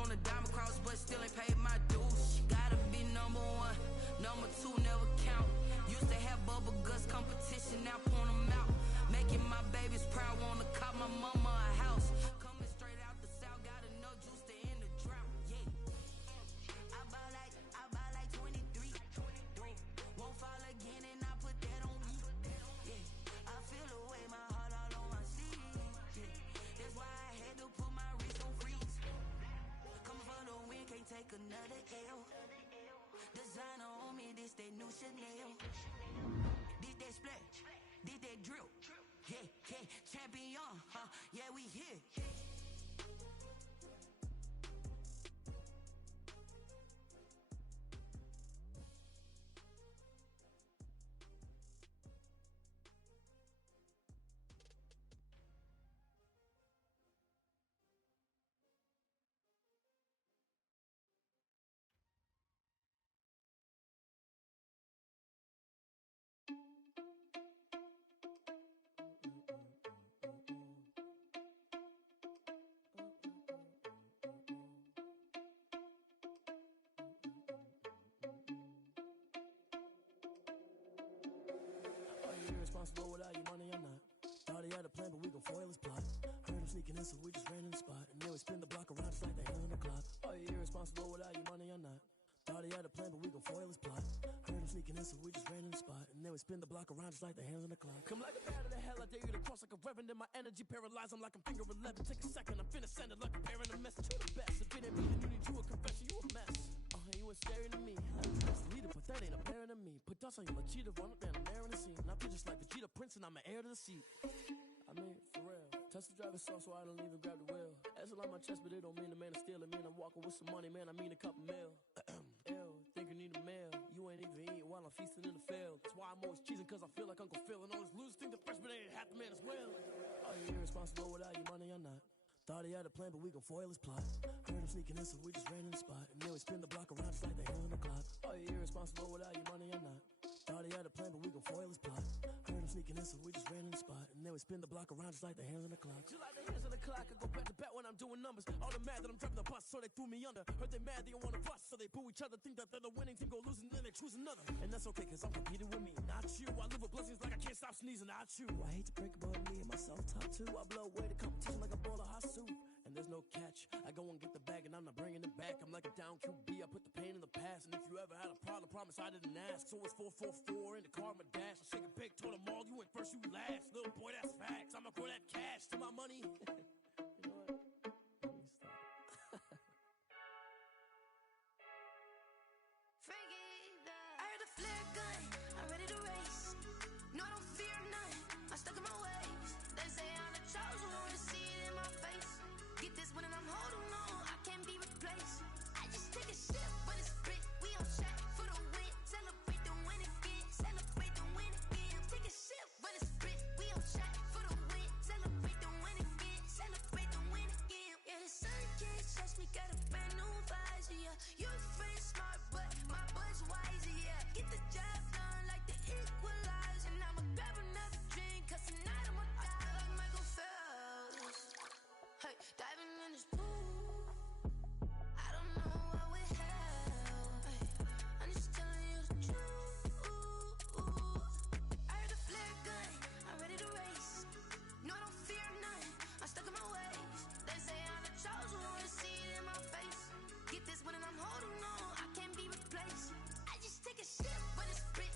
on the diamond cross, but still ain't paid my dues. Gotta be number one, number two never count. Used to have bubble guts competition, now point them out. Making my babies proud, wanna cop my mama a house. Coming straight out the south, got enough juice to end the drought. Yeah, I buy like 23. Won't fall again, and I put that on me. Yeah, I feel the way, my heart all on my sleeve. Yeah, that's why I had to put my wrist on freeze. Coming for the win, can't take another L. Designer on me, this that new Chanel. This that splash, this that drill. Yeah, yeah, champion, huh? Yeah, we here. Irresponsible without your money or not. Thought he had a plan, but we gon' foil his plot. Heard him sneaking in, so we just ran in the spot. And then we spin the block around just like the hand on the clock. Are you irresponsible without your money or not? Thought he had a plan, but we gon' foil his plot. Heard him sneaking in, so we just ran in the spot. And then we spin the block around just like the hands on the clock. Come like a bat of the hell, I dare you to cross like a reverend. In my energy paralyzed, I'm like I'm finger 11. Take a second, I'm finna send it like a parent. A message to the best. If it ain't me, then you need you a confession, you a mess. You ain't staring at me. I'm the best leader, but that ain't apparent to me. Put dust on you like cheetah, run up and I'm there in the scene. And I feel just like Vegeta Prince and I'm an heir to the seat. I mean, for real. Touch the driver's sauce so I don't even grab the wheel. That's on my chest, but it don't mean the man is stealing. Mean I'm walking with some money, man, I mean a couple mil. Ew, think you need a meal. You ain't even eating while I'm feasting in the field. That's why I'm always cheesing, cause I feel like Uncle Phil. And all those losers think the freshman ain't half the man as well. Are you irresponsible without your money or not? Thought he had a plan, but we gon' foil his plot. Heard him sneaking in, so we just ran in the spot. And then we spin the block around just like the hand on the clock. Are you irresponsible without your money or not? Thought he had a plan, but we gon' foil his plot. Heard him sneaking in, so we just ran in the spot. And then we spin the block around just like the hands on the clock. Just like the hands on the clock, I go back to back when I'm doing numbers. All the mad that I'm driving the bus, so they threw me under. Heard they mad, they don't wanna fuss, so they boo each other. Think that they're the winning team, go losing, then they choose another. And that's okay, cause I'm competing with me, not you. I live with blessings like I can't stop sneezing, not you. I hate to break about me and myself top two. I blow away the competition like a bowl of hot soup. And there's no catch. I go and get the bag and I'm not bringing it back. I'm like a down QB, I put the pain in the past. And if you ever had a problem, promise I didn't ask. So it's 444 in the car, my dash. I shake a big, told them all, you went first, you last. Little boy, that's facts. I'ma throw that cash to my money. You know what? Let me stop. I heard a flare gun, I'm ready to race. No, I don't fear none, I'm stuck in my ways. They say I'm the chosen one, see it in my face. Get this one and I'm holding on, I can't be replaced. I just take a sip, but it's split. We on track for the win. Celebrate the win again, celebrate the win again. Take a sip, but it's split. We on track for the win. Celebrate the win again, celebrate the win again. Yeah, the sun can't touch me, got a brand new visor. Yeah, your friend smart, but my bud's wiser. Yeah, get the job done like the equalizer. And I'ma grab another drink, cause tonight I'ma die like Michael Phelps. Hey, diving in this pool, I don't know what would help. Hey, I'm just telling you the truth. I heard a flare gun, I'm ready to race. No, I don't fear none, I'm stuck in my ways. They say I'm the chosen one, see it in my face. Get this one and I'm holding on, I can't be replaced. I just take a sip, but it's split.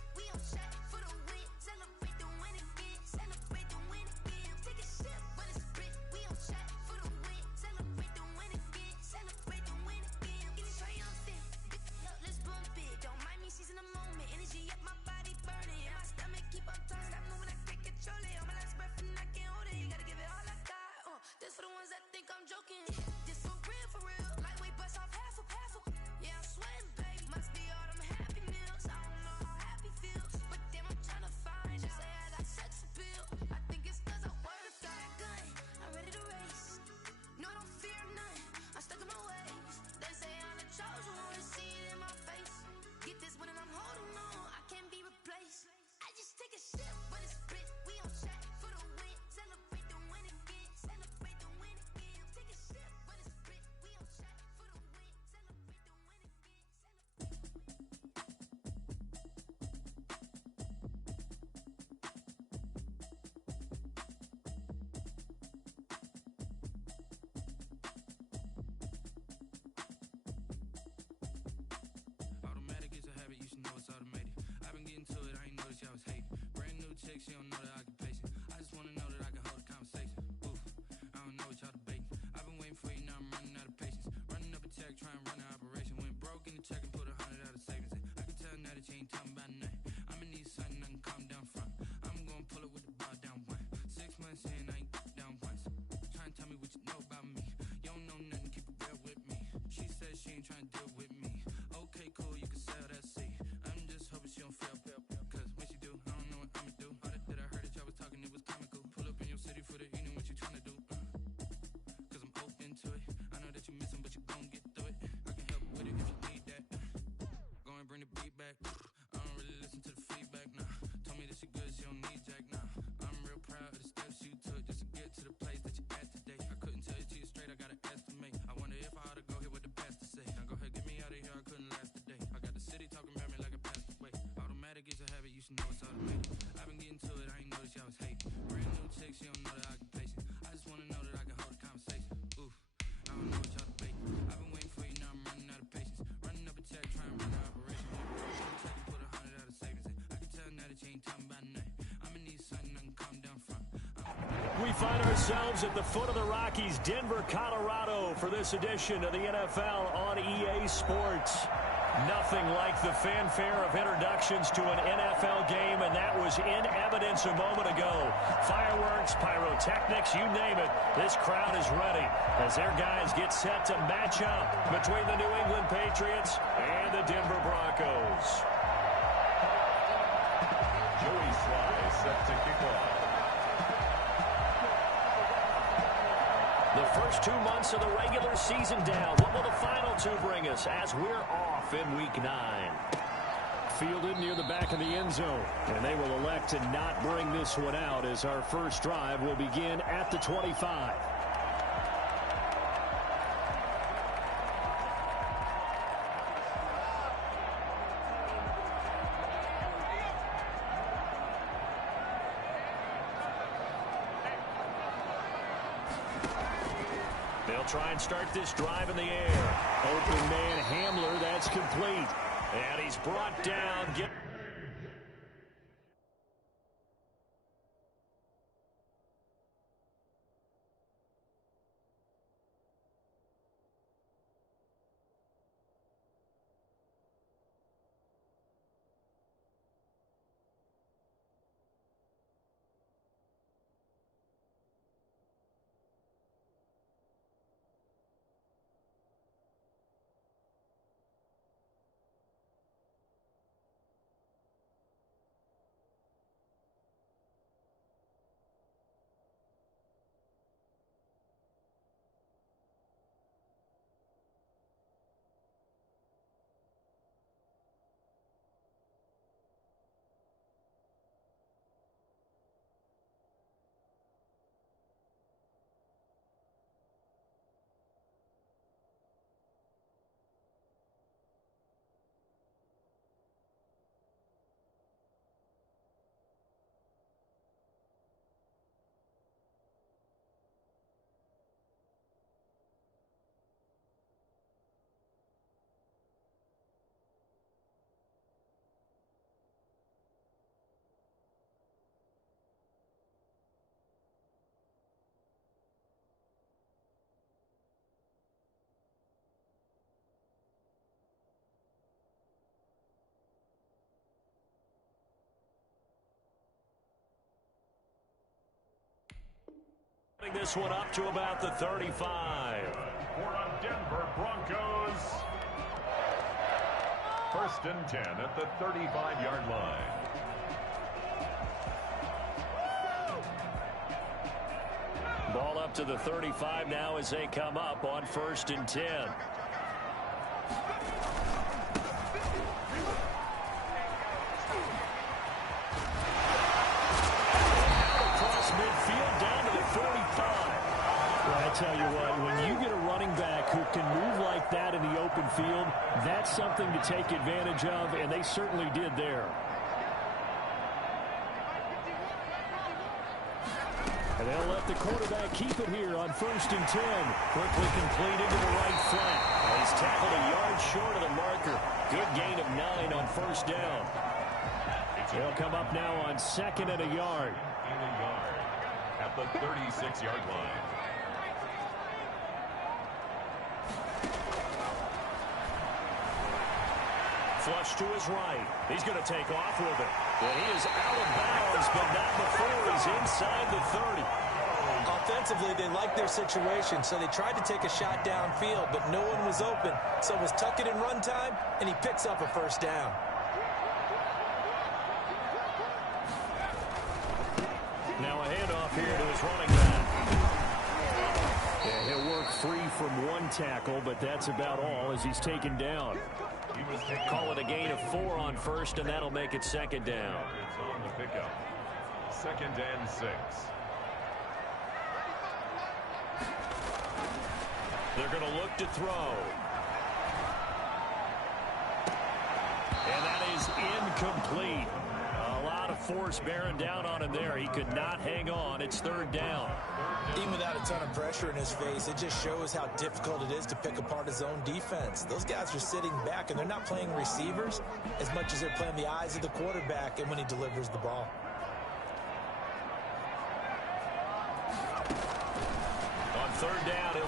find ourselves at the foot of the Rockies, Denver, Colorado, for this edition of the NFL on EA Sports. Nothing like the fanfare of introductions to an NFL game, and that was in evidence a moment ago. Fireworks, pyrotechnics, you name it. This crowd is ready as their guys get set to match up between the New England Patriots and the Denver Broncos. Joey Sly set to kick off. The first 2 months of the regular season down. What will the final two bring us as we're off in Week 9? Fielded near the back of the end zone. And they will elect to not bring this one out as our first drive will begin at the 25. They'll try and start this drive in the air. Open man Hamler, that's complete. And he's brought down. This one up to about the 35. For the Denver Broncos. 1st and 10 at the 35-yard line. Ball up to the 35 now as they come up on 1st and 10. Tell you what, when you get a running back who can move like that in the open field, that's something to take advantage of, and they certainly did there. And they'll let the quarterback keep it here on 1st and 10. Quickly completed to the right flat. And he's tackled a yard short of the marker. Good gain of 9 on 1st down. They'll come up now on 2nd and a yard. At the 36-yard line. Flush to his right. He's going to take off with it. And he is out of bounds, but not before he's inside the 30. Offensively, they liked their situation, so they tried to take a shot downfield, but no one was open. So it was tuck it in run time, and he picks up a 1st down. Now a handoff here to his running back. Yeah, he'll work free from one tackle, but that's about all as he's taken down. Call it a gain of 4 on 1st, and that'll make it 2nd down. It's on the pickup. 2nd and 6. They're going to look to throw. And that is incomplete. A lot of force bearing down on him there. He could not hang on. It's 3rd down. Even without a ton of pressure in his face, it just shows how difficult it is to pick apart his own defense. Those guys are sitting back, and they're not playing receivers as much as they're playing the eyes of the quarterback and when he delivers the ball.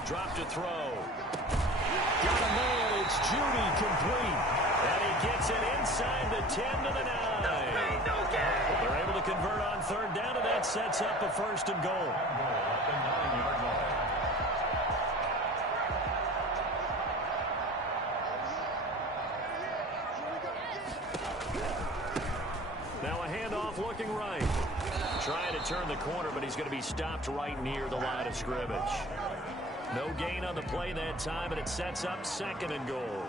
Drop to throw. Got a man. It's Judy complete. And he gets it inside the 10 to the 9. They're able to convert on third down, and that sets up a first and goal. At the 9-yard line. Now a handoff looking right. Trying to turn the corner, but he's going to be stopped right near the line of scrimmage. No gain on the play that time, and it sets up second and goal.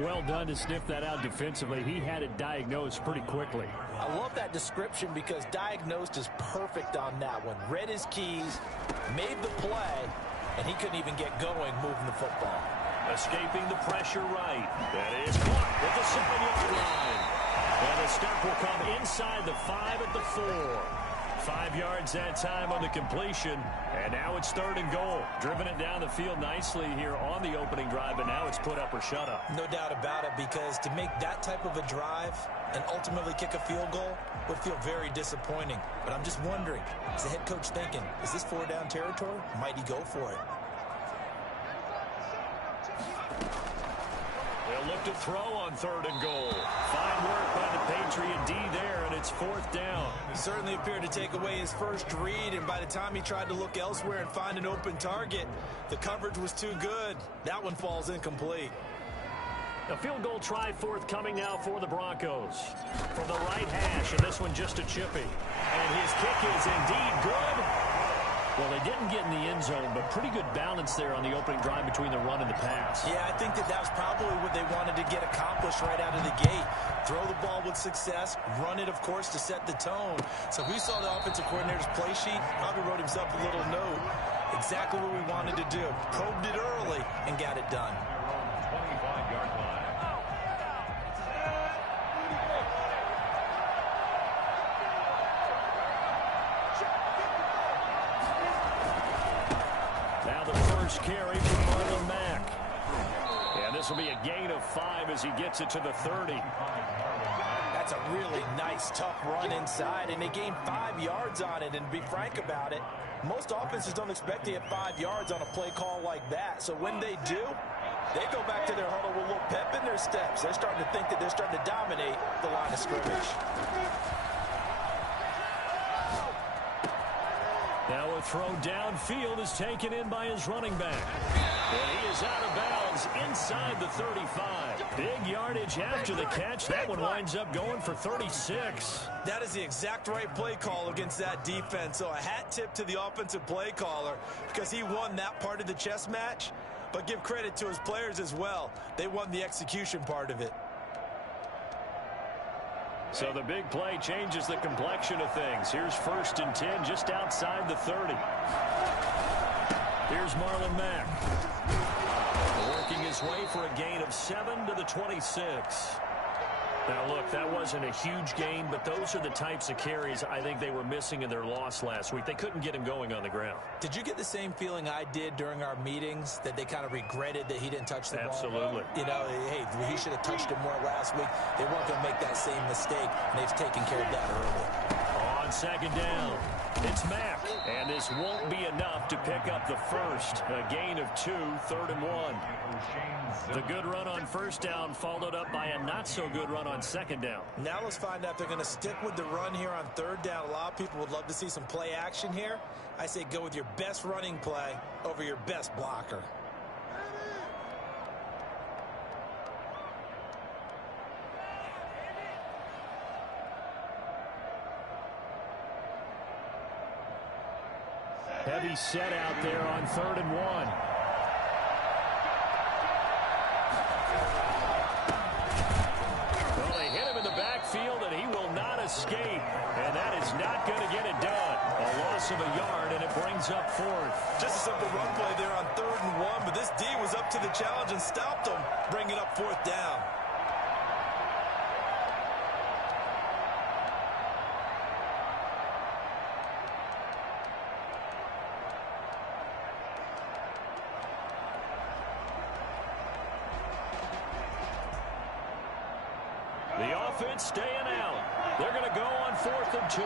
Well done to sniff that out defensively. He had it diagnosed pretty quickly. I love that description because diagnosed is perfect on that one. Read his keys, made the play, and he couldn't even get going moving the football. Escaping the pressure right. That is caught at the 7-yard line. And the stop will come inside the 5 at the 4. 5 yards that time on the completion. And now it's third and goal. Driven it down the field nicely here on the opening drive, but now it's put up or shut up. No doubt about it, because to make that type of a drive and ultimately kick a field goal would feel very disappointing. But I'm just wondering, is the head coach thinking, is this 4-down territory? Might he go for it? They'll look to throw on third and goal. Fine work by the Patriot D there, and it's fourth down. Certainly appeared to take away his first read, and by the time he tried to look elsewhere and find an open target, the coverage was too good. That one falls incomplete. A field goal try forthcoming now for the Broncos. From the right hash, and this one just a chippy. And his kick is indeed good. Well, they didn't get in the end zone, but pretty good balance there on the opening drive between the run and the pass. Yeah, I think that was probably what they wanted to get accomplished right out of the gate. Throw the ball with success, run it, of course, to set the tone. So who saw the offensive coordinator's play sheet? Probably wrote himself a little note. Exactly what we wanted to do. Probed it early and got it done. 25-yard line. Now the first carry for Marlon Mack. And this will be a gain of 5 as he gets it to the 30. That's a really nice, tough run inside, and they gained 5 yards on it. And to be frank about it, most offenses don't expect to get 5 yards on a play call like that. So when they do, they go back to their huddle with a little pep in their steps. They're starting to think that they're starting to dominate the line of scrimmage. Now a throw downfield is taken in by his running back. And he is out of bounds inside the 35. Big yardage after the catch. That one winds up going for 36. That is the exact right play call against that defense. So a hat tip to the offensive play caller because he won that part of the chess match. But give credit to his players as well. They won the execution part of it. So the big play changes the complexion of things. Here's 1st and 10 just outside the 30. Here's Marlon Mack. Working his way for a gain of 7 to the 26. Now, look, that wasn't a huge gain, but those are the types of carries I think they were missing in their loss last week. They couldn't get him going on the ground. Did you get the same feeling I did during our meetings, that they kind of regretted that he didn't touch the ball? Absolutely. You know, hey, he should have touched it more last week. They weren't going to make that same mistake, and they've taken care of that early. On second down, it's Mack, and this won't be enough to pick up the first. A gain of 2, 3rd and 1. The good run on first down followed up by a not-so-good run on second down. Now let's find out if they're going to stick with the run here on third down. A lot of people would love to see some play action here. I say go with your best running play over your best blocker. Heavy set out there on 3rd and 1. Well, they hit him in the backfield, and he will not escape. And that is not going to get it done. A loss of a yard, and it brings up 4th. Just a simple run play there on 3rd and 1, but this D was up to the challenge and stopped him, bringing up 4th down. The offense staying out. They're going to go on 4th and 2.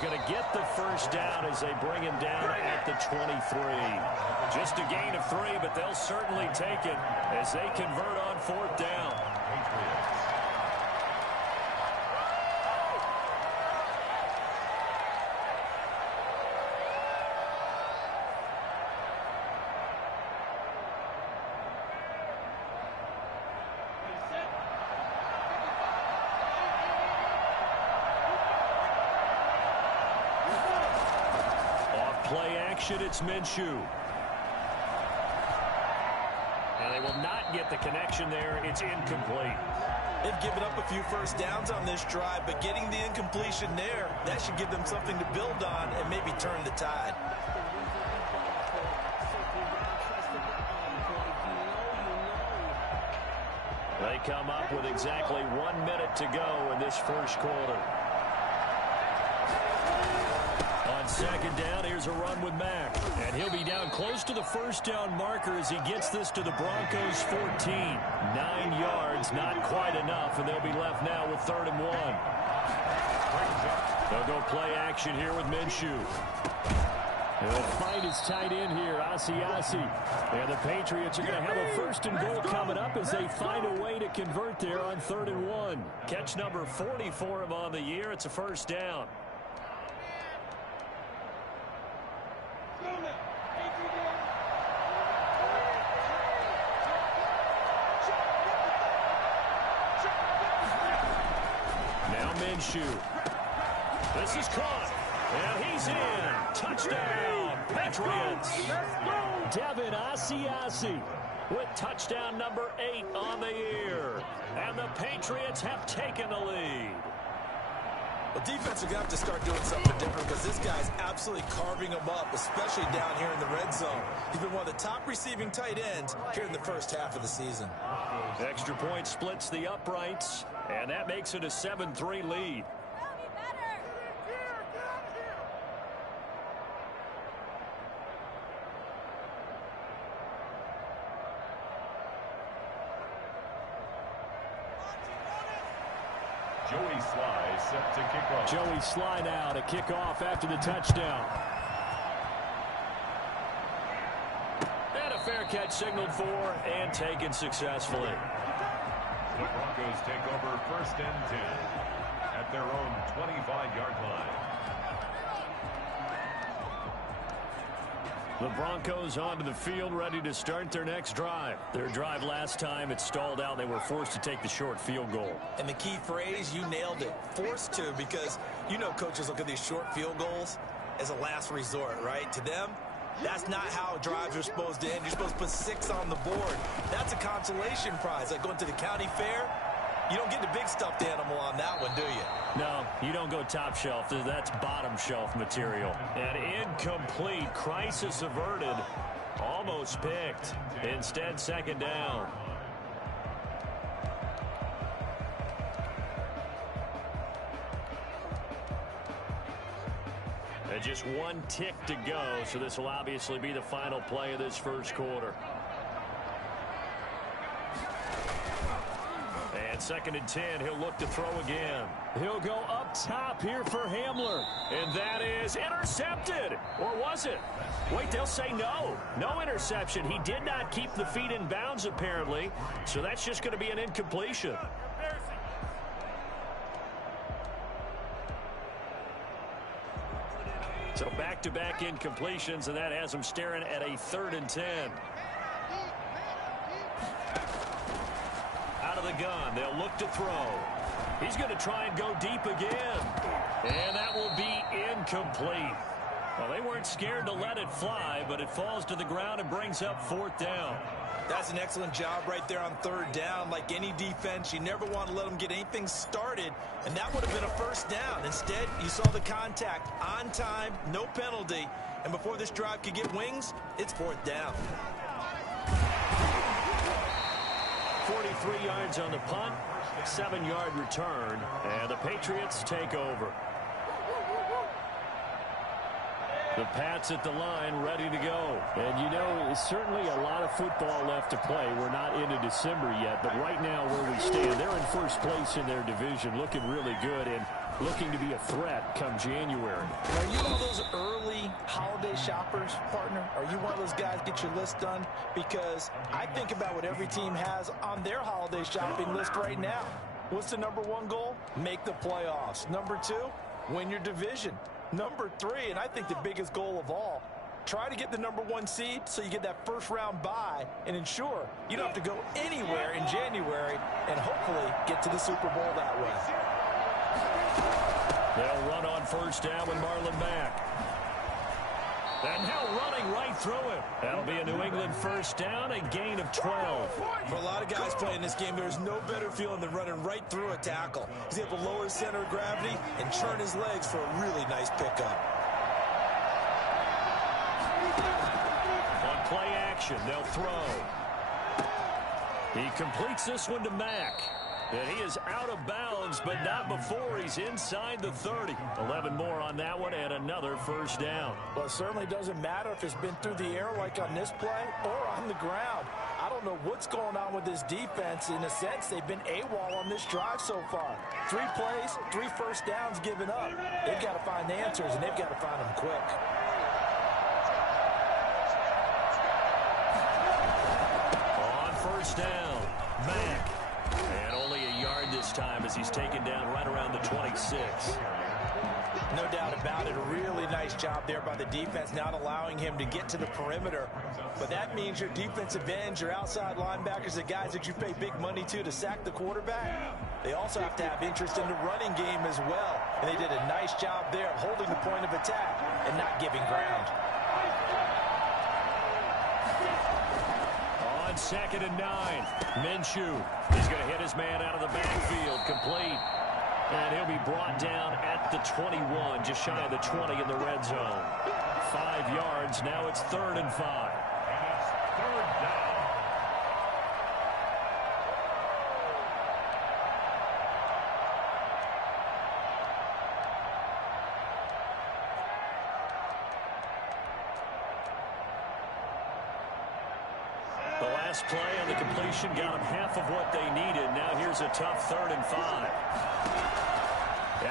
He's going to get the first down as they bring him down at the 23. Just a gain of 3, but they'll certainly take it as they convert on 4th down. Play action, it's Minshew. And they will not get the connection there. It's incomplete. They've given up a few first downs on this drive, but getting the incompletion there, that should give them something to build on and maybe turn the tide. They come up with exactly 1 minute to go in this first quarter. On 2nd down, here's a run with Mack. And he'll be down close to the first down marker as he gets this to the Broncos 14. 9 yards, not quite enough, and they'll be left now with 3rd and 1. They'll go play action here with Minshew. He'll find his tight end here, Asiasi. And the Patriots are going to have a 1st and goal coming up as they find a way to convert there on 3rd and 1. Catch number 40 for him on the year. It's a 1st down. Minshew. This is caught. And he's in. Touchdown, Patriots. Devin Asiasi with touchdown number 8 on the year. And the Patriots have taken the lead. The defense are going to have to start doing something different because this guy's absolutely carving them up, especially down here in the red zone. He's been one of the top receiving tight ends here in the first half of the season. Extra point splits the uprights, and that makes it a 7-3 lead. Joey Sly set to kick off. Joey Sly now to kick off after the touchdown. And a fair catch signaled for and taken successfully. The Broncos take over 1st and 10 at their own 25-yard line. The Broncos onto the field, ready to start their next drive. Their drive last time, it stalled out. They were forced to take the short field goal. And the key phrase, you nailed it. Forced to, because you know coaches look at these short field goals as a last resort, right? To them, that's not how drives are supposed to end. You're supposed to put 6 on the board. That's a consolation prize. Like going to the county fair, you don't get the big stuffed animal on that one, do you? No, you don't go top shelf. That's bottom shelf material. And incomplete. Crisis averted. Almost picked. Instead, 2nd down. And just 1 tick to go, so this will obviously be the final play of this first quarter. And 2nd and 10, he'll look to throw again. He'll go up top here for Hamler. And that is intercepted. Or was it? Wait, they'll say no. No interception. He did not keep the feet in bounds, apparently. So that's just going to be an incompletion. So back-to-back incompletions, and that has them staring at a 3rd and 10. Out of the gun, they'll look to throw. He's going to try and go deep again. And that will be incomplete. Well, they weren't scared to let it fly, but it falls to the ground and brings up 4th down. That's an excellent job right there on 3rd down. Like any defense, you never want to let them get anything started, and that would have been a 1st down. Instead, you saw the contact on time, no penalty, and before this drive could get wings, it's 4th down. 43 yards on the punt, 7-yard return, and the Patriots take over. The Pats at the line, ready to go. And, you know, there's certainly a lot of football left to play. We're not into December yet, but right now where we stand, they're in first place in their division, looking really good. And looking to be a threat come January. Are you one of those early holiday shoppers, partner? Are you one of those guys get your list done? Because I think about what every team has on their holiday shopping list right now. What's the number one goal? Make the playoffs. Number two, win your division. Number three, and I think the biggest goal of all, try to get the number one seed so you get that first round bye and ensure you don't have to go anywhere in January and hopefully get to the Super Bowl that way. They'll run on first down with Marlon Mack. And now running right through him. That'll be a New England first down, a gain of 12. For a lot of guys playing this game, there's no better feeling than running right through a tackle. He's able to lower his center of gravity and turn his legs for a really nice pickup. On play action, they'll throw. He completes this one to Mack. And he is out of bounds, but not before he's inside the 30. 11 more on that one and another first down. Well, it certainly doesn't matter if it's been through the air like on this play or on the ground. I don't know what's going on with this defense. In a sense, they've been AWOL on this drive so far. 3 plays, 3 first downs given up. They've got to find the answers, and they've got to find them quick. On first down, Mack. And only a yard this time as he's taken down right around the 26. No doubt about it. A really nice job there by the defense, not allowing him to get to the perimeter. But that means your defensive ends, your outside linebackers, the guys that you pay big money to sack the quarterback, they also have to have interest in the running game as well. And they did a nice job there of holding the point of attack and not giving ground. On 2nd and 9, Minshew. He's going to hit his man out of the backfield, complete. And he'll be brought down at the 21, just shy of the 20 in the red zone. 5 yards, now it's 3rd and 5. And it's 3rd down. The last play on the completion got them half of what they needed. Now here's a tough 3rd and 5.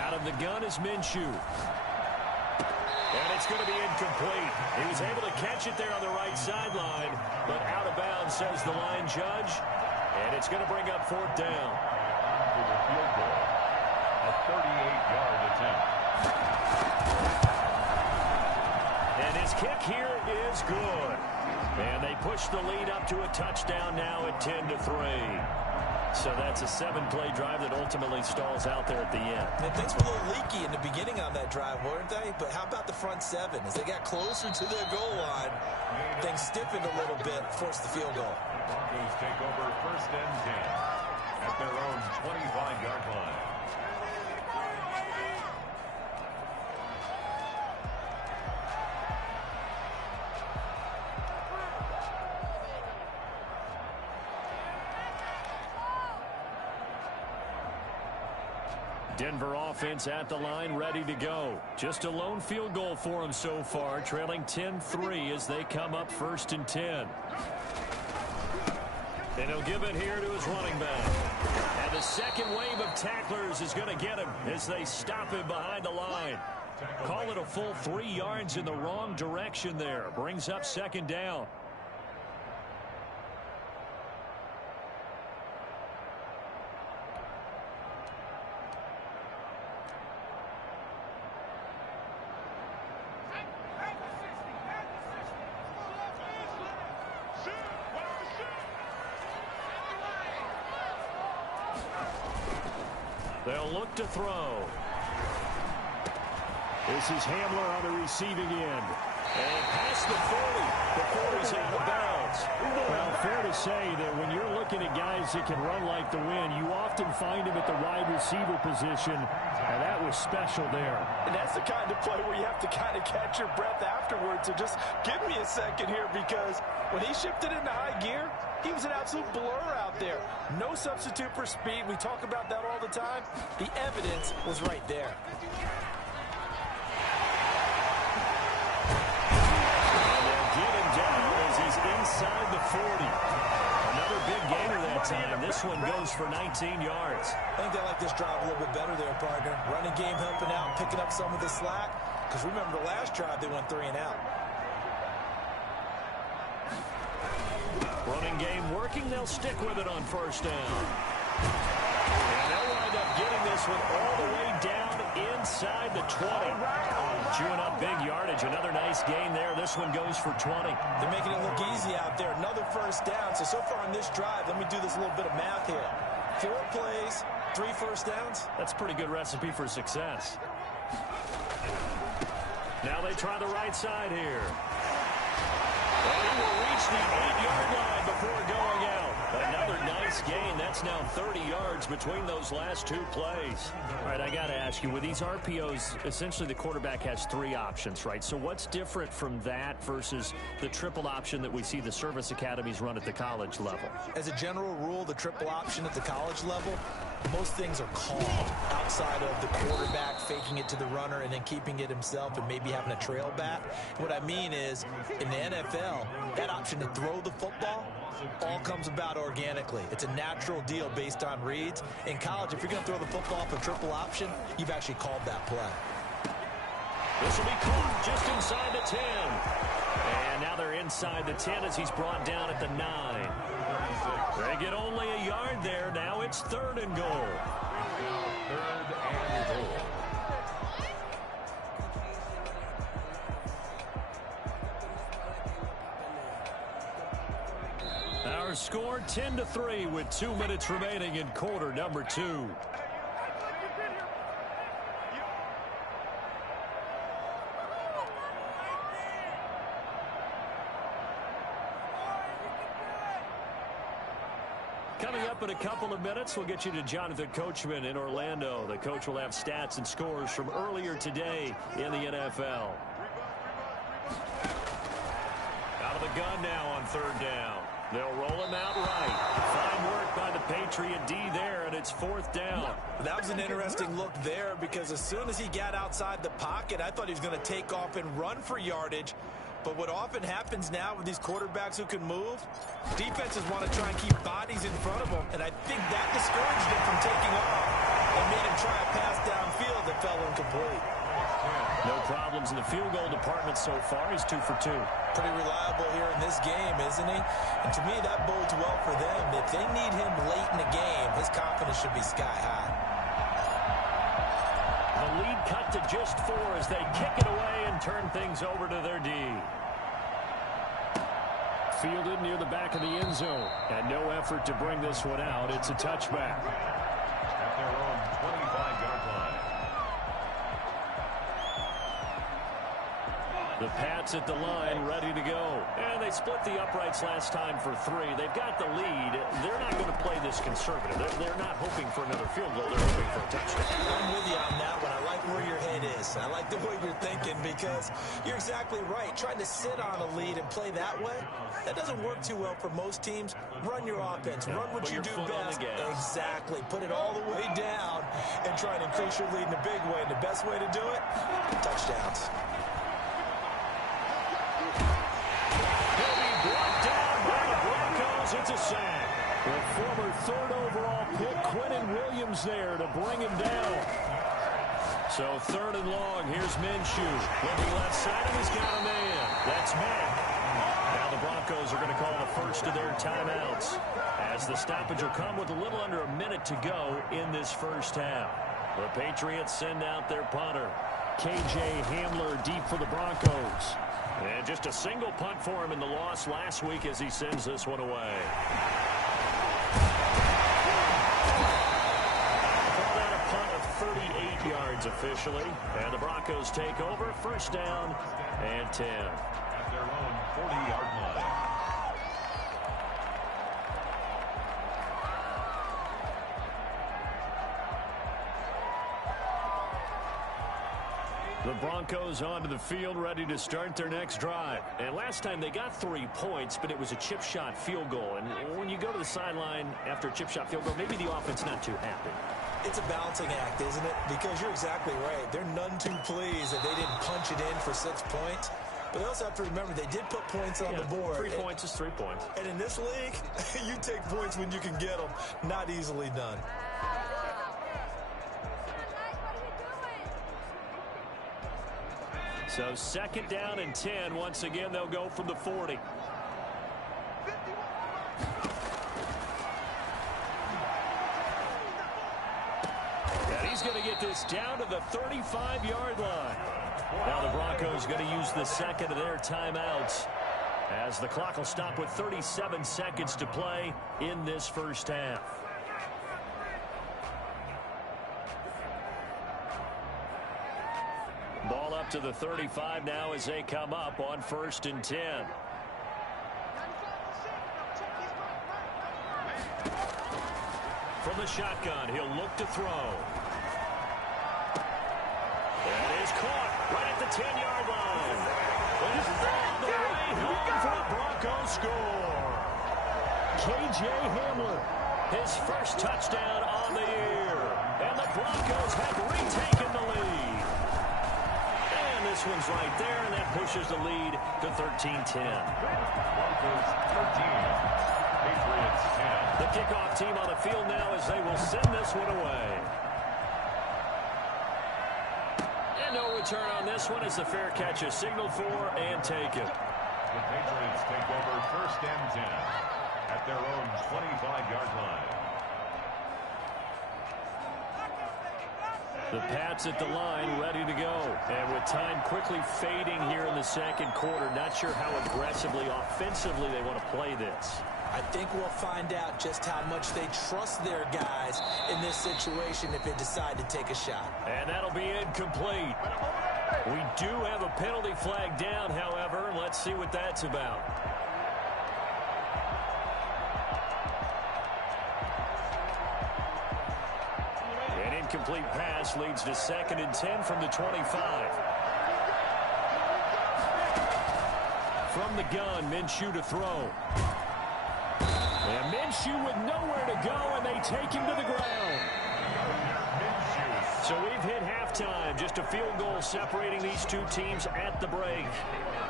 Out of the gun is Minshew. And it's going to be incomplete. He was able to catch it there on the right sideline, but out of bounds, says the line judge. And it's going to bring up 4th down. For the field goal, a 38-yard attempt. And his kick here is good. And they push the lead up to a touchdown now at 10-3. So that's a 7-play drive that ultimately stalls out there at the end. And things were a little leaky in the beginning on that drive, weren't they? But how about the front 7? As they got closer to their goal line, things stiffened a little bit, forced the field goal. Broncos take over 1st and 10 at their own 25-yard line. Denver offense at the line, ready to go. Just a lone field goal for them so far, trailing 10-3 as they come up 1st and 10. And he'll give it here to his running back. And the second wave of tacklers is going to get him as they stop him behind the line. Call it a full 3 yards in the wrong direction there. Brings up 2nd down. They'll look to throw. This is Hamler on the receiving end. And past the 40. The 40's out of bounds. Well, fair to say that when you're looking at guys that can run like the wind, you often find him at the wide receiver position, and that was special there. And that's the kind of play where you have to kind of catch your breath afterwards. So just give me a second here, because when he shifted into high gear, he was an absolute blur out there. No substitute for speed. We talk about that all the time. The evidence was right there. And they'll get him down as he's inside the 40. Another big gainer that that time. This one goes for 19 yards. I think they like this drive a little bit better there, partner. Running game helping out, picking up some of the slack. Because remember the last drive, they went 3 and out. Running game working. They'll stick with it on first down. And they'll wind up getting this one all the way down inside the 20. Chewing up big yardage. Another nice gain there. This one goes for 20. They're making it look easy out there. Another first down. So far on this drive, let me do this little bit of math here. 4 plays, 3 first downs. That's a pretty good recipe for success. Now they try the right side here. And he will reach the 8-yard line before going out. Another nice gain. That's now 30 yards between those last 2 plays. All right, I got to ask you, with these RPOs, essentially the quarterback has 3 options, right? So what's different from that versus the triple option that we see the service academies run at the college level? As a general rule, the triple option at the college level, most things are called outside of the quarterback faking it to the runner and then keeping it himself and maybe having a trail back. What I mean is, in the NFL, that option to throw the football all comes about organically. It's a natural deal based on reads. In college, if you're going to throw the football for triple option, you've actually called that play. This will be caught just inside the 10. And now they're inside the 10 as he's brought down at the 9. They get only a yard there. Now it's 3rd and goal. 3rd and goal. Our score 10-3 with 2 minutes remaining in quarter number 2. Coming up in a couple of minutes, we'll get you to Jonathan Coachman in Orlando. The coach will have stats and scores from earlier today in the NFL. Out of the gun now on 3rd down. They'll roll him out right. Fine work by the Patriot D there, and it's 4th down. That was an interesting look there because as soon as he got outside the pocket, I thought he was going to take off and run for yardage. But what often happens now with these quarterbacks who can move, defenses want to try and keep bodies in front of them, and I think that discouraged him from taking off and made him try a pass downfield that fell incomplete. No problems in the field goal department so far. He's 2 for 2. Pretty reliable here in this game, isn't he? And to me, that bodes well for them. If they need him late in the game, his confidence should be sky high. The lead cut to just 4 as they kick it away and turn things over to their D. Fielded near the back of the end zone. And no effort to bring this one out. It's a touchback. At their own 25-yard line. The Pats at the line, ready to go. And they split the uprights last time for 3. They've got the lead. They're not going to play this conservative. They're not hoping for another field goal. They're hoping for a touchdown. I'm with you on that one. I like where your head is. I like the way you're thinking because you're exactly right. Trying to sit on a lead and play that way, that doesn't work too well for most teams. Run your offense. Run what you do best. Exactly. Put it all the way down and try and increase your lead in a big way. And the best way to do it, touchdowns. It's a sack. The former 3rd overall pick, Quinnen Williams, there to bring him down. So 3rd and long. Here's Minshew. Looking left side, and he's got a man. That's Mack. Now the Broncos are going to call the first of their timeouts as the stoppage will come with a little under a minute to go in this first half. The Patriots send out their punter. KJ Hamler deep for the Broncos. And just a single punt for him in the loss last week as he sends this one away. Call that a punt of 38 yards officially. And the Broncos take over. First down and 10. At their own 40-yard line. The Broncos onto the field, ready to start their next drive. And last time they got 3 points, but it was a chip shot field goal. And when you go to the sideline after a chip shot field goal, maybe the offense not too happy. It's a balancing act, isn't it? Because you're exactly right. They're none too pleased that they didn't punch it in for 6 points. But they also have to remember they did put points on the board. 3 points is 3 points. And in this league, you take points when you can get them. Not easily done. So 2nd down and 10. Once again, they'll go from the 40. And he's going to get this down to the 35-yard line. Now the Broncos going to use the second of their timeouts as the clock will stop with 37 seconds to play in this first half. Ball up to the 35 now as they come up on 1st and 10. From the shotgun, he'll look to throw. That is caught right at the 10-yard line. And all the way home for a Broncos score. K.J. Hamler, his first touchdown on the year. And the Broncos have retaken the lead. And this one's right there, and that pushes the lead to 13-10. Broncos 13. Patriots 10. The kickoff team on the field now as they will send this one away. And no return on this one as the fair catch is signaled for and taken. The Patriots take over 1st and 10 at their own 25-yard line. The Pats at the line ready to go. And with time quickly fading here in the second quarter, not sure how aggressively, offensively they want to play this. I think we'll find out just how much they trust their guys in this situation if they decide to take a shot. And that'll be incomplete. We do have a penalty flag down, however. Let's see what that's about. An incomplete pass leads to 2nd and 10 from the 25. From the gun, Minshew to throw. And Minshew with nowhere to go, and they take him to the ground. So we've hit halftime. Just a field goal separating these two teams at the break.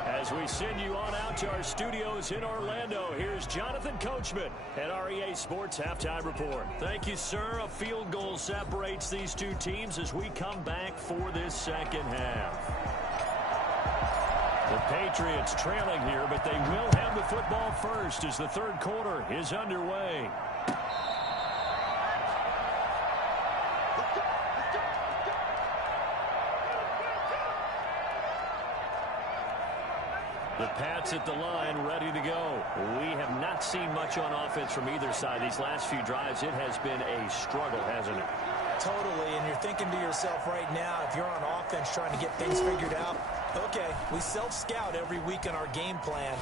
As we send you on out to our studios in Orlando, here's Jonathan Coachman at REA Sports Halftime Report. Thank you, sir. A field goal separates these two teams as we come back for this second half. The Patriots trailing here, but they will have the football first as the third quarter is underway. The Pats at the line ready to go. We have not seen much on offense from either side. These last few drives, it has been a struggle, hasn't it? Totally, and you're thinking to yourself right now, if you're on offense trying to get things figured out, okay, we self-scout every week in our game plan.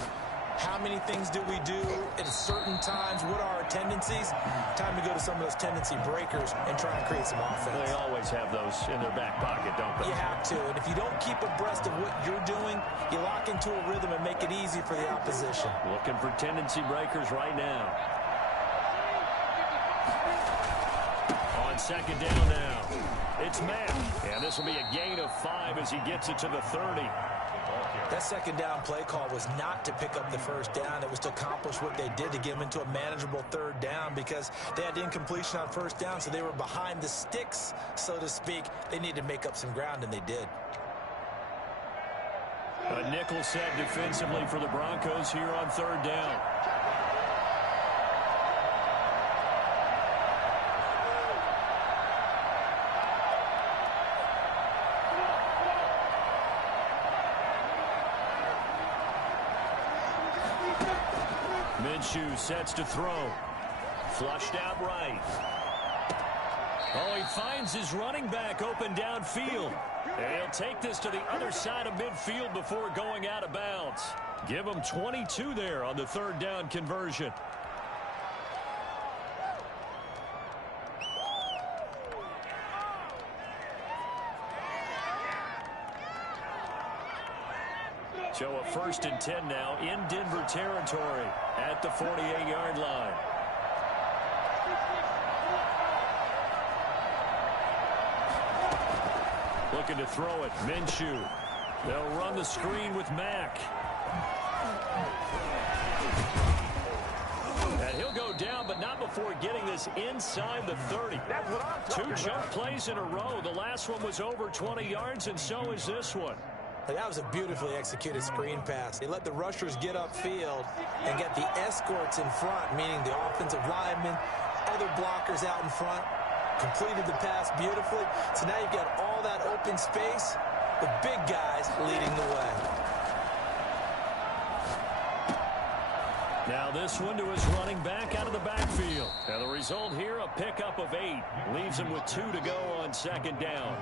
How many things do we do at certain times? What are our tendencies? Time to go to some of those tendency breakers and try and create some offense. They always have those in their back pocket, don't they? You have to, and if you don't keep abreast of what you're doing, you lock into a rhythm and make it easy for the opposition. Looking for tendency breakers right now. On 2nd down now, it's Matt, and this will be a gain of 5 as he gets it to the 30. That 2nd down play call was not to pick up the 1st down. It was to accomplish what they did to get them into a manageable 3rd down because they had incompletion on 1st down, so they were behind the sticks, so to speak. They needed to make up some ground, and they did. A nickel set defensively for the Broncos here on 3rd down. Minshew sets to throw. Flushed out right. Oh, he finds his running back open downfield. And he'll take this to the other side of midfield before going out of bounds. Give him 22 there on the 3rd down conversion. So a 1st and 10 now in Denver territory at the 48-yard line. Looking to throw it. Minshew. They'll run the screen with Mack. And he'll go down, but not before getting this inside the 30. Two jump plays in a row. The last one was over 20 yards, and so is this one. That was a beautifully executed screen pass. They let the rushers get upfield and get the escorts in front, meaning the offensive linemen, other blockers out in front, completed the pass beautifully. So now you've got all that open space, the big guys leading the way. Now this one to his running back out of the backfield. And the result here, a pickup of 8. Leaves him with 2 to go on second down.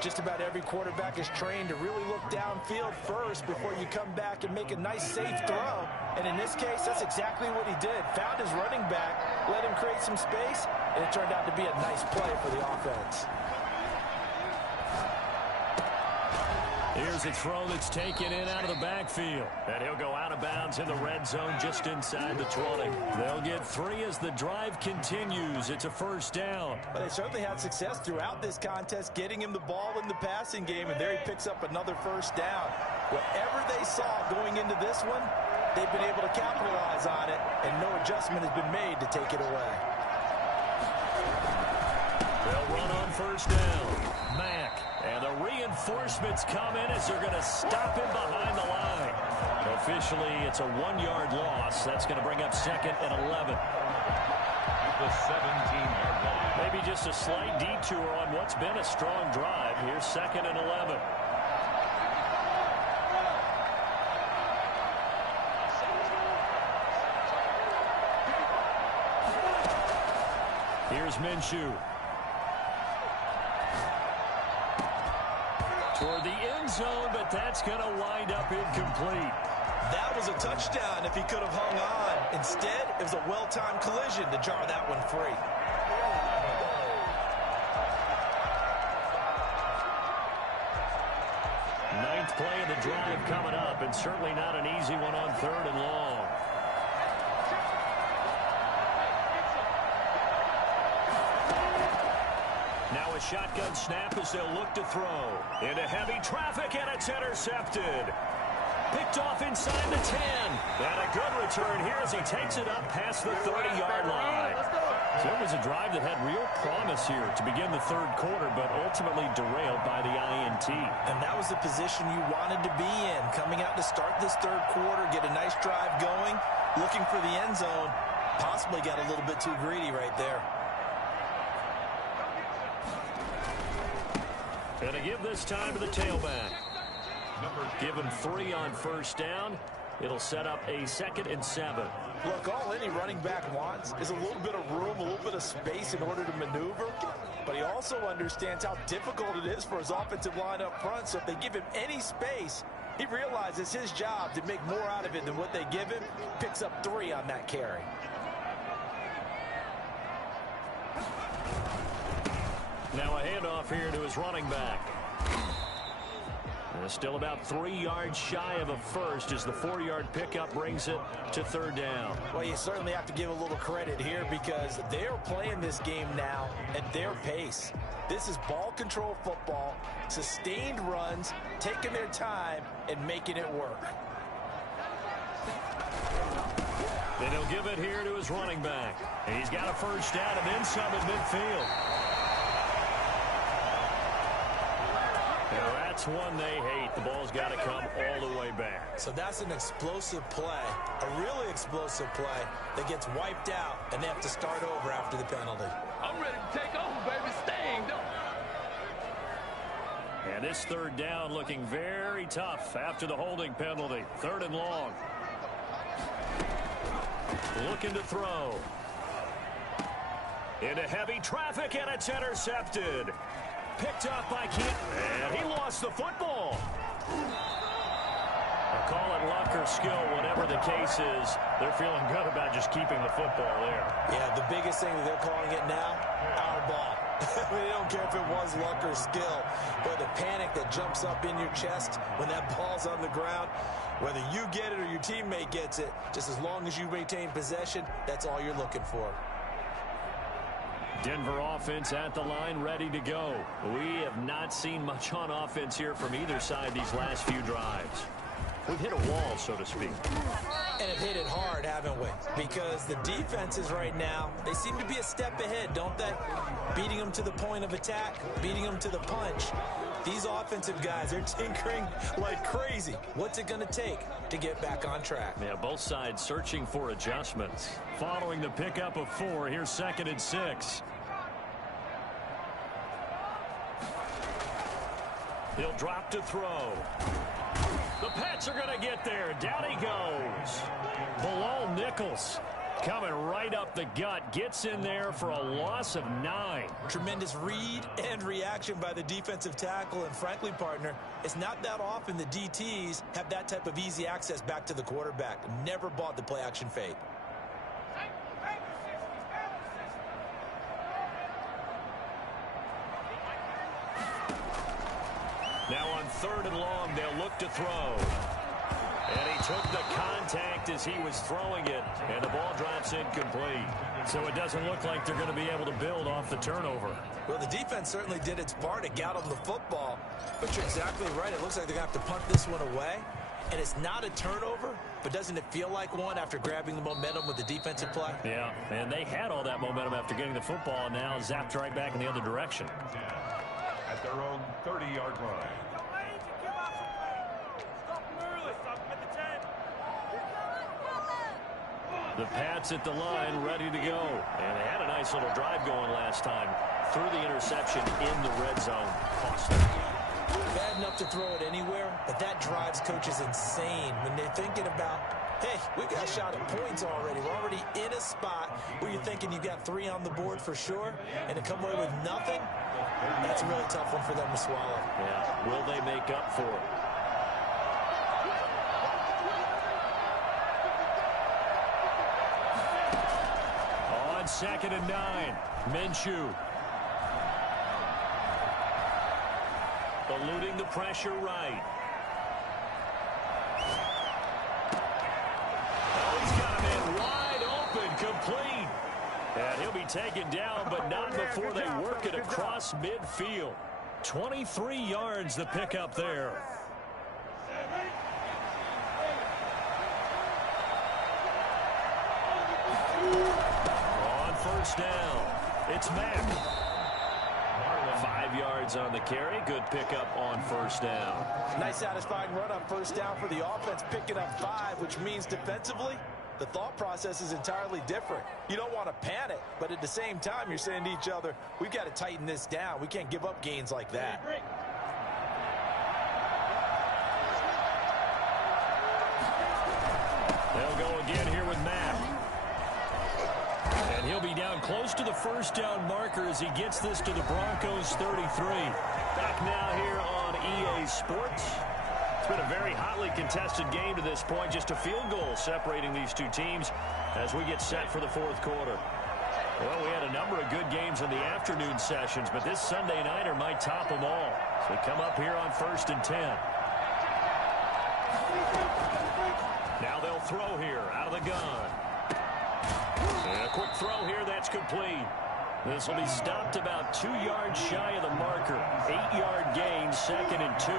Just about every quarterback is trained to really look downfield first before you come back and make a nice, safe throw. And in this case, that's exactly what he did. Found his running back, let him create some space, and it turned out to be a nice play for the offense. Here's a throw that's taken in out of the backfield. And he'll go out of bounds in the red zone just inside the 20. They'll get 3 as the drive continues. It's a first down. But they certainly had success throughout this contest, getting him the ball in the passing game, and there he picks up another first down. Whatever they saw going into this one, they've been able to capitalize on it, and no adjustment has been made to take it away. They'll run on first down. Mack. And the reinforcements come in as they're going to stop him behind the line. Officially, it's a 1-yard loss. That's going to bring up second and 11. At the 17-yard line. Maybe just a slight detour on what's been a strong drive. Here's second and 11. Here's Minshew. Toward the end zone, but that's going to wind up incomplete. That was a touchdown if he could have hung on. Instead, it was a well-timed collision to jar that one free. Ninth play of the drive coming up, and certainly not an easy one on third and long. Now a shotgun snap as they'll look to throw. Into heavy traffic, and it's intercepted. Picked off inside the 10. And a good return here as he takes it up past the 30-yard line. So it was a drive that had real promise here to begin the third quarter, but ultimately derailed by the INT. And that was the position you wanted to be in. Coming out to start this third quarter, get a nice drive going, looking for the end zone. Possibly got a little bit too greedy right there. And to give this time to the tailback. Give him 3 on first down. It'll set up a 2nd and 7. Look, all any running back wants is a little bit of room, a little bit of space in order to maneuver. But he also understands how difficult it is for his offensive line up front. So if they give him any space, he realizes his job to make more out of it than what they give him. Picks up 3 on that carry. Now a handoff here to his running back. And still about 3 yards shy of a first as the 4-yard pickup brings it to third down. Well, you certainly have to give a little credit here because they're playing this game now at their pace. This is ball control football, sustained runs, taking their time and making it work. Then he'll give it here to his running back. And he's got a first down and then some at midfield. Now that's one they hate. The ball's got to come all the way back. So that's an explosive play, a really explosive play that gets wiped out, and they have to start over after the penalty. I'm ready to take over, baby. Sting, don't. And this third down looking very tough after the holding penalty. 3rd and long. Looking to throw. Into heavy traffic, and it's intercepted. Picked up by Keith, and he lost the football. I'll call it luck or skill, whatever the case is. They're feeling good about just keeping the football there. Yeah, the biggest thing that they're calling it now, our ball. They don't care if it was luck or skill, but the panic that jumps up in your chest when that ball's on the ground, whether you get it or your teammate gets it, just as long as you maintain possession, that's all you're looking for. Denver offense at the line, ready to go. We have not seen much on offense here from either side these last few drives. We've hit a wall, so to speak. And have hit it hard, haven't we? Because the defenses right now, they seem to be a step ahead, don't they? Beating them to the point of attack, beating them to the punch. These offensive guys are tinkering like crazy. What's it going to take to get back on track? Yeah, both sides searching for adjustments. Following the pickup of 4, here's 2nd and 6. He'll drop to throw. The Pats are going to get there. Down he goes. Bilal Nichols coming right up the gut. Gets in there for a loss of 9. Tremendous read and reaction by the defensive tackle. And frankly, partner, it's not that often the DTs have that type of easy access back to the quarterback. Never bought the play action fake. Now on 3rd and long, they'll look to throw. And he took the contact as he was throwing it, and the ball drops incomplete. So it doesn't look like they're going to be able to build off the turnover. Well, the defense certainly did its part to get them the football. But you're exactly right. It looks like they're going to have to punt this one away. And it's not a turnover, but doesn't it feel like one after grabbing the momentum with the defensive play? Yeah, and they had all that momentum after getting the football, and now zapped right back in the other direction. At their own 30-yard line. The Pats at the line, ready to go. And they had a nice little drive going last time. Threw the interception in the red zone. Cost them. Bad enough to throw it anywhere, but that drives coaches insane when they're thinking about, hey, we've got a shot at points already. We're already in a spot where you're thinking you've got 3 on the board for sure, and to come away with nothing, that's a really tough one for them to swallow. Yeah, will they make up for it? On 2nd and 9, Minshew. Eluding the pressure right. Oh, he's got a man wide open, complete. And he'll be taken down, but not before they work it across midfield. 23 yards the pickup there. On 1st down, it's Mack. 5 yards on the carry. Good pickup on 1st down. Nice satisfying run on 1st down for the offense, picking up 5, which means defensively, the thought process is entirely different. You don't want to panic, but at the same time, you're saying to each other, we've got to tighten this down. We can't give up gains like that. They'll go again here with Matt. And he'll be down close to the 1st down marker as he gets this to the Broncos 33. Back now here on EA Sports. It's been a very hotly contested game to this point. Just a field goal separating these two teams as we get set for the 4th quarter. Well, we had a number of good games in the afternoon sessions, but this Sunday nighter might top them all. So we come up here on 1st and 10. Now they'll throw here out of the gun. And a quick throw here, that's complete. This will be stopped about 2 yards shy of the marker. 8-yard gain, 2nd and 2.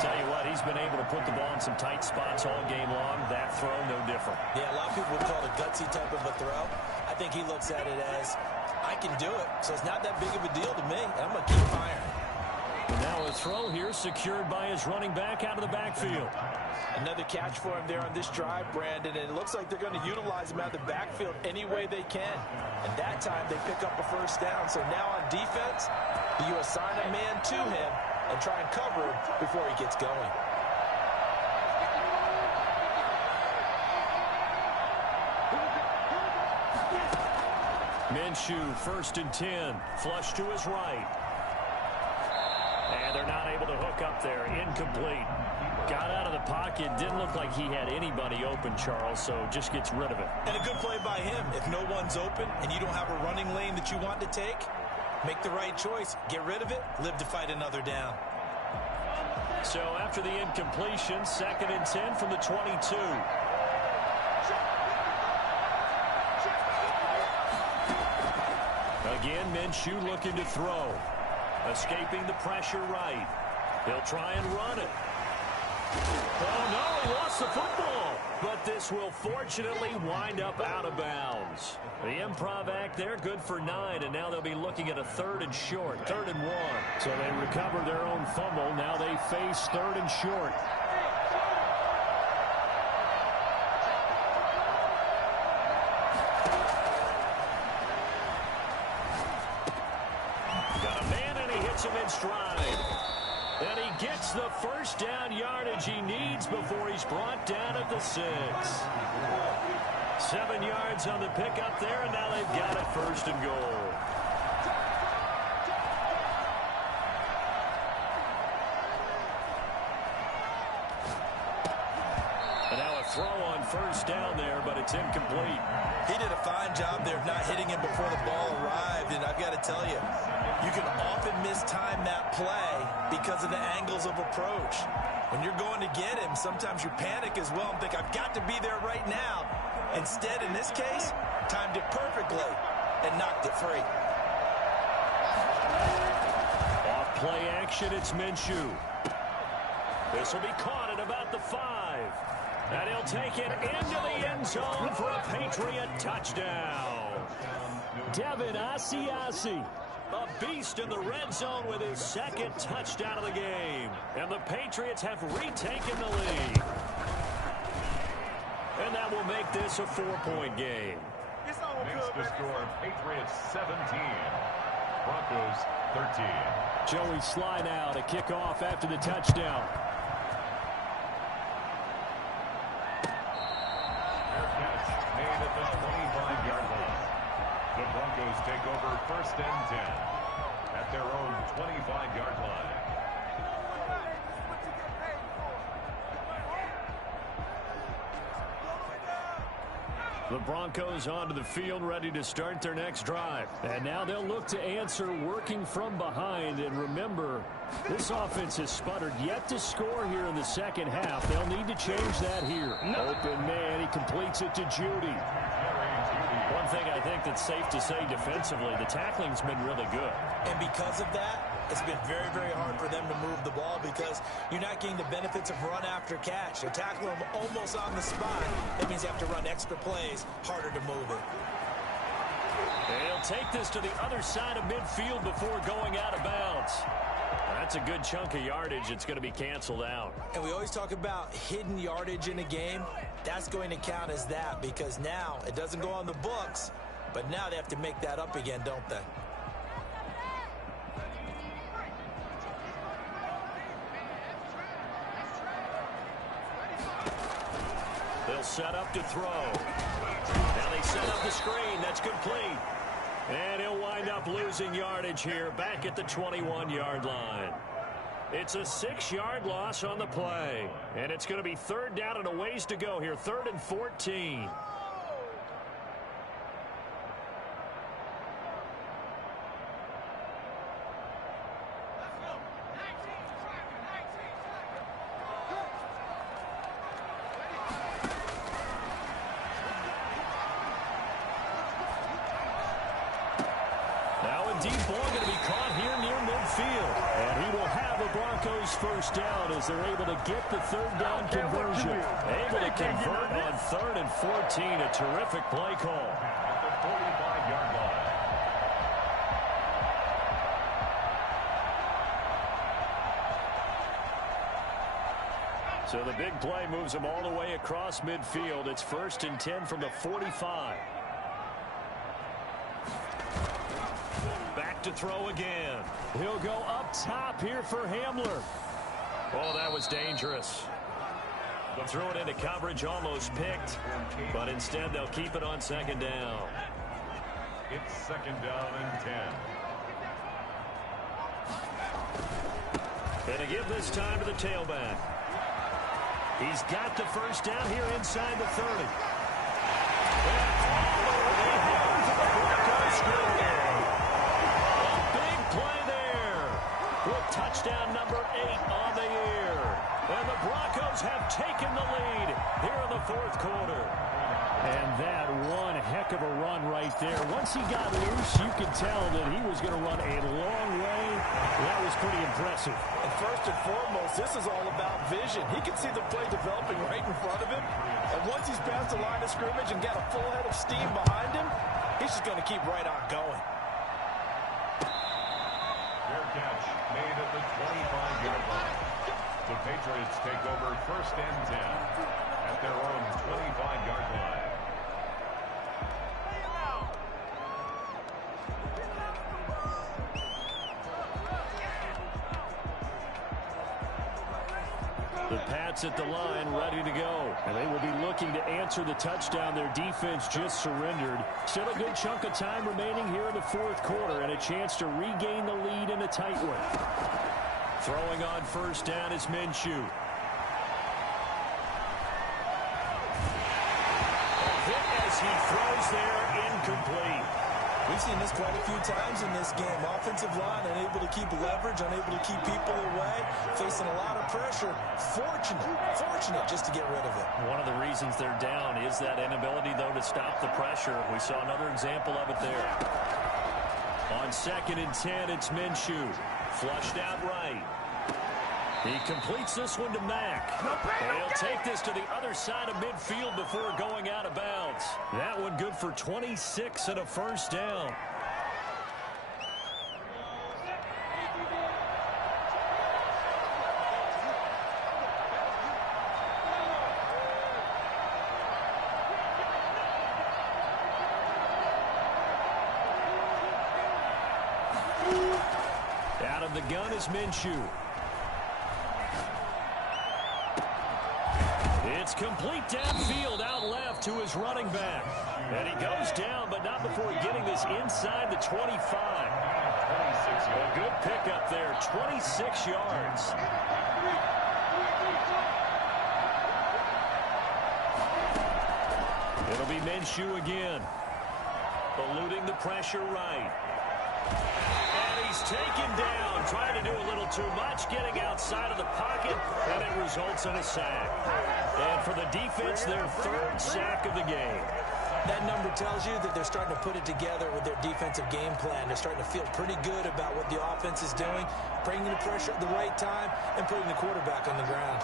Tell you what, he's been able to put the ball in some tight spots all game long. That throw, no different. Yeah, a lot of people would call it a gutsy type of a throw. I think he looks at it as, I can do it, so it's not that big of a deal to me. I'm going to keep firing. And now a throw here secured by his running back out of the backfield. Another catch for him there on this drive, Brandon, and it looks like they're going to utilize him out of the backfield any way they can. And that time they pick up a 1st down. So now on defense, you assign a man to him and try and cover him before he gets going. Minshew, 1st and 10. Flush to his right. And they're not able to hook up there. Incomplete. Got out of the pocket. Didn't look like he had anybody open, Charles, so just gets rid of it. And a good play by him. If no one's open and you don't have a running lane that you want to take, make the right choice. Get rid of it. Live to fight another down. So after the incompletion, 2nd and 10 from the 22. Again, Minshew looking to throw. Escaping the pressure right. He'll try and run it. Oh, no, he lost the football. But this will fortunately wind up out of bounds. The improv act there, good for 9, and now they'll be looking at a 3rd and short, 3rd and 1. So they recover their own fumble. Now they face 3rd and short. Got a man, and he hits him in stride. And he gets the first down yardage he needs before he's brought down at the 6. 7 yards on the pickup there, and now they've got it 1st and goal. And now a throw on 1st down there, but it's incomplete. He did a fine job there of not hitting him before the ball arrived, and I've got to tell you, you can often mistime that play because of the angles of approach. When you're going to get him, sometimes you panic as well and think, I've got to be there right now. Instead, in this case, timed it perfectly and knocked it free. Off play action, it's Minshew. This will be caught at about the 5. And he'll take it into the end zone for a Patriot touchdown. Devin Asiasi. A beast in the red zone with his 2nd touchdown of the game. And the Patriots have retaken the lead. And that will make this a 4-point game. Makes the score Patriots 17, Broncos 13. Joey Sly now to kick off after the touchdown. Fair catch made at the 25-yard line. The Broncos take over 1st and 10 at their own 25-yard line. The Broncos onto the field, ready to start their next drive. And now they'll look to answer working from behind. And remember, this offense has sputtered yet to score here in the 2nd half. They'll need to change that here. Open man, he completes it to Judy. One thing I think that's safe to say defensively, the tackling's been really good. And because of that, it's been very, very hard for them to move the ball because you're not getting the benefits of run after catch. They're tackling them almost on the spot. That means you have to run extra plays, harder to move it. They'll take this to the other side of midfield before going out of bounds. That's a good chunk of yardage. It's going to be canceled out. And we always talk about hidden yardage in a game. That's going to count as that because now it doesn't go on the books, but now they have to make that up again, don't they? They'll set up to throw. Now they set up the screen. That's complete. And he'll wind up losing yardage here back at the 21-yard line. It's a 6-yard loss on the play. And it's going to be 3rd down and a ways to go here. 3rd and 14. Deep ball going to be caught here near midfield. And he will have a Broncos 1st down as they're able to get the 3rd down conversion. Able to convert on 3rd and 14. A terrific play call. At the 45-yard line. So the big play moves him all the way across midfield. It's 1st and 10 from the 45. To throw again. He'll go up top here for Hamler. Oh, that was dangerous. Threw it into coverage, almost picked, but instead they'll keep it on 2nd down. It's 2nd down and 10. And to give this time to the tailback. He's got the 1st down here inside the 30. And all over the hands of the Broncos. Play there with touchdown touchdown number 8 on the year. And the Broncos have taken the lead here in the fourth quarter. And that one heck of a run right there. Once he got loose, you could tell that he was going to run a long way. That was pretty impressive. And first and foremost, this is all about vision. He can see the play developing right in front of him. And once he's past the line of scrimmage and got a full head of steam behind him, he's just going to keep right on going. Fair catch made at the 25-yard line. The Patriots take over first and 10 at their own 25-yard line. The Pats at the line, ready to go. And they will be looking to answer the touchdown their defense just surrendered. Still a good chunk of time remaining here in the fourth quarter and a chance to regain the lead in a tight one. Throwing on first down is Minshew. A hit as he throws there, incomplete. We've seen this quite a few times in this game. Offensive line unable to keep leverage, unable to keep people away, facing a lot of pressure. Fortunate just to get rid of it. One of the reasons they're down is that inability, though, to stop the pressure. We saw another example of it there. On 2nd and 10, it's Minshew. Flushed out right. He completes this one to Mack. And he'll take this to the other side of midfield before going out of bounds. That one good for 26 and a first down. Out of the gun is Minshew. It's complete downfield out left to his running back. And he goes down, but not before getting this inside the 25. A good pickup there, 26 yards. It'll be Minshew again. Eluding the pressure right. And he's taken down, trying to do a little too much, getting outside of the pocket, and it results in a sack. And for the defense, their 3rd sack of the game. That number tells you that they're starting to put it together with their defensive game plan. They're starting to feel pretty good about what the offense is doing, bringing the pressure at the right time, and putting the quarterback on the ground.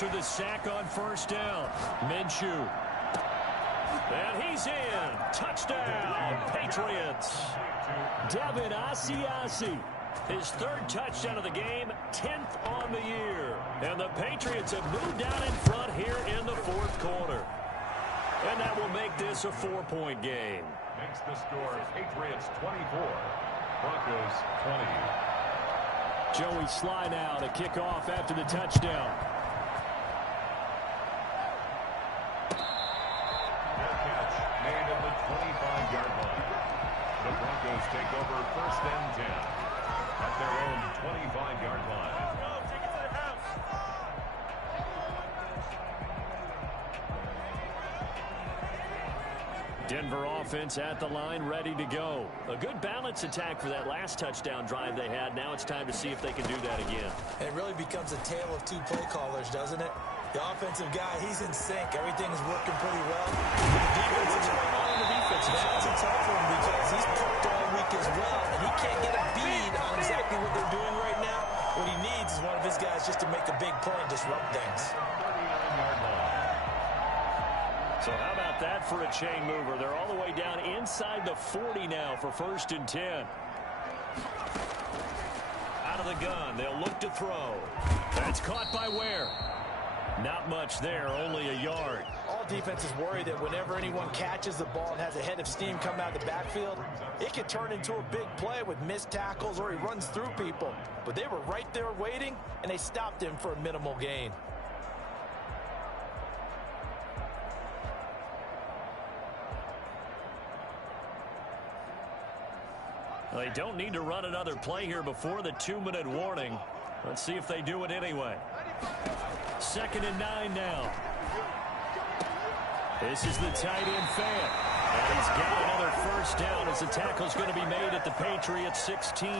After the sack on first down, Minshew. And he's in. Touchdown, Patriots. Devin Asiasi, his 3rd touchdown of the game, 10th on the year. And the Patriots have moved down in front here in the fourth quarter. And that will make this a 4-point game. Makes the score Patriots 24, Broncos 20. Joey Sly now to kick off after the touchdown. Made at the 25-yard line. The Broncos take over first and 10 at their own 25-yard line. Take it to the house. Denver offense at the line, ready to go. A good balance attack for that last touchdown drive they had. Now it's time to see if they can do that again. And it really becomes a tale of 2 play callers, doesn't it? The offensive guy, he's in sync. Everything's working pretty well. The defensive going on in the defense. That's a tough one because he's cooked all week as well, and he can't get a bead on exactly what they're doing right now. What he needs is one of his guys just to make a big play and disrupt things. So how about that for a chain mover? They're all the way down inside the 40 now for first and 10. Out of the gun, they'll look to throw. That's caught by Ware. Not much there, only a yard. All defenses worry that whenever anyone catches the ball and has a head of steam coming out of the backfield, it can turn into a big play with missed tackles or he runs through people. But they were right there waiting, and they stopped him for a minimal gain. They don't need to run another play here before the 2-minute warning. Let's see if they do it anyway. 2nd and 9 now. This is the tight end fan. And he's got another first down as the tackle's going to be made at the Patriots 16.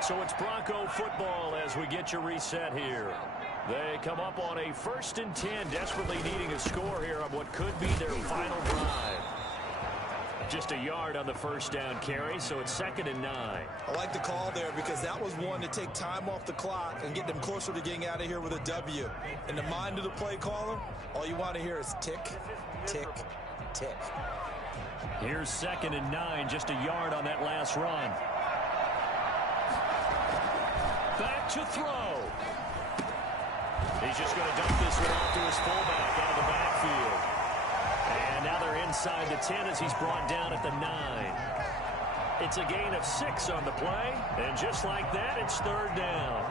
So it's Bronco football as we get you reset here. They come up on a 1st and 10, desperately needing a score here on what could be their final drive. Just a yard on the first down carry, so it's 2nd and 9. I like the call there because that was one to take time off the clock and get them closer to getting out of here with a W. In the mind of the play caller, all you want to hear is tick, tick, tick. Here's 2nd and 9, just a yard on that last run. Back to throw. He's just going to dump this one off to his fullback out of the backfield. And now they're inside the 10 as he's brought down at the 9. It's a gain of 6 on the play. And just like that, it's 3rd down.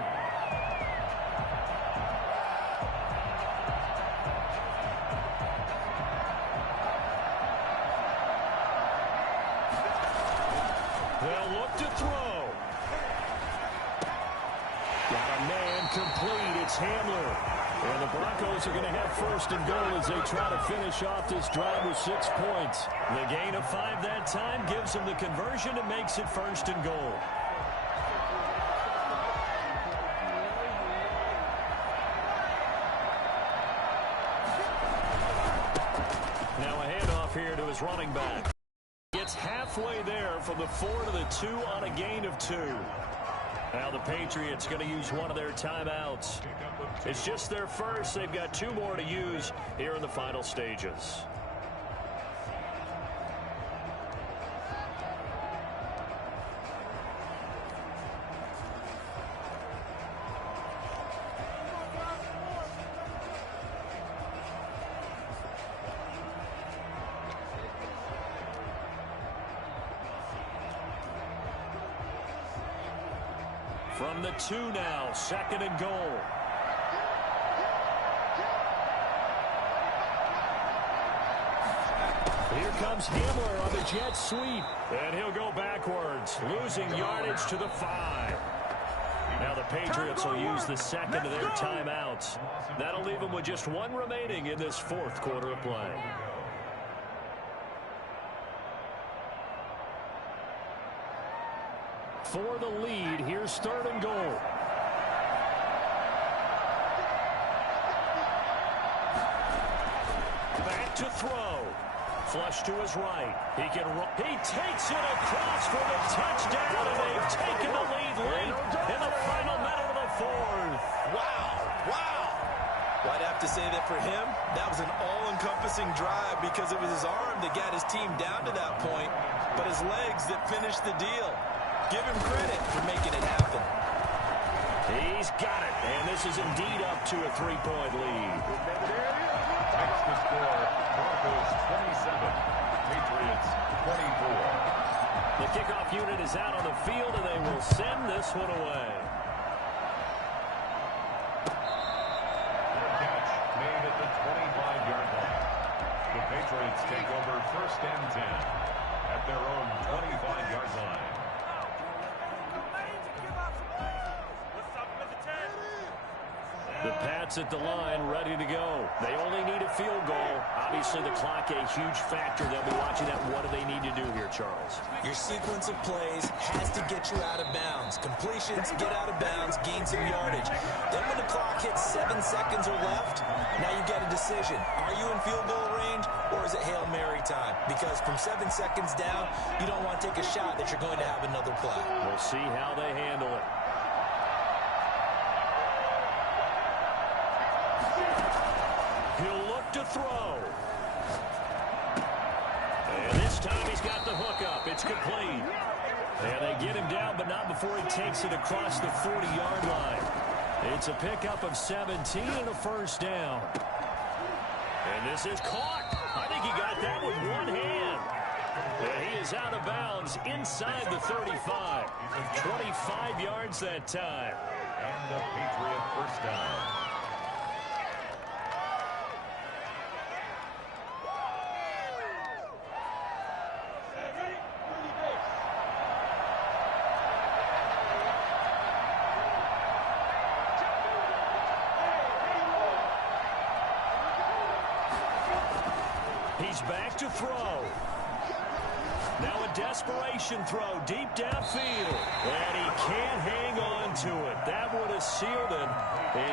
They'll look to throw. Got a man complete. It's Hamler. And the Broncos are going to have 1st and goal as they try to finish off this drive with 6 points. The gain of 5 that time gives them the conversion and makes it 1st and goal. Now a handoff here to his running back. Gets halfway there from the 4 to the 2 on a gain of 2. Now the Patriots going to use one of their timeouts. It's just their first. They've got 2 more to use here in the final stages. From the 2 now, 2nd and goal. Here comes Hamler on the jet sweep. And he'll go backwards, losing yardage to the 5. Now the Patriots will use the 2nd of their timeouts. That'll leave them with just 1 remaining in this 4th quarter of play. For the lead, here's 3rd and goal. Back to throw. Flush to his right. He takes it across for the touchdown, and they've taken the lead late in the final minute of the 4th. Wow. Well, I'd have to say that for him, that was an all-encompassing drive because it was his arm that got his team down to that point, but his legs that finished the deal. Give him credit for making it happen. He's got it, and this is indeed up to a 3-point lead. Extra score, Broncos 27, Patriots 24. The kickoff unit is out on the field, and they will send this one away. Catch made at the 25-yard line. The Patriots take over 1st and 10 at their own 25-yard line. The Pats at the line, ready to go. They only need a field goal. Obviously, the clock a huge factor. They'll be watching that. What do they need to do here, Charles? Your sequence of plays has to get you out of bounds. Completions, get out of bounds, gain some yardage. Then when the clock hits 7 seconds or left, now you get a decision. Are you in field goal range, or is it Hail Mary time? Because from 7 seconds down, you don't want to take a shot that you're going to have another play. We'll see how they handle it. He'll look to throw. And this time he's got the hook up. It's complete. And they get him down, but not before he takes it across the 40-yard line. It's a pickup of 17 and a first down. And this is caught. I think he got that with one hand. And he is out of bounds inside the 35. 25 yards that time. And the Patriot first down. He's back to throw. Now a desperation throw deep downfield. And he can't hang on to it. That would have sealed it.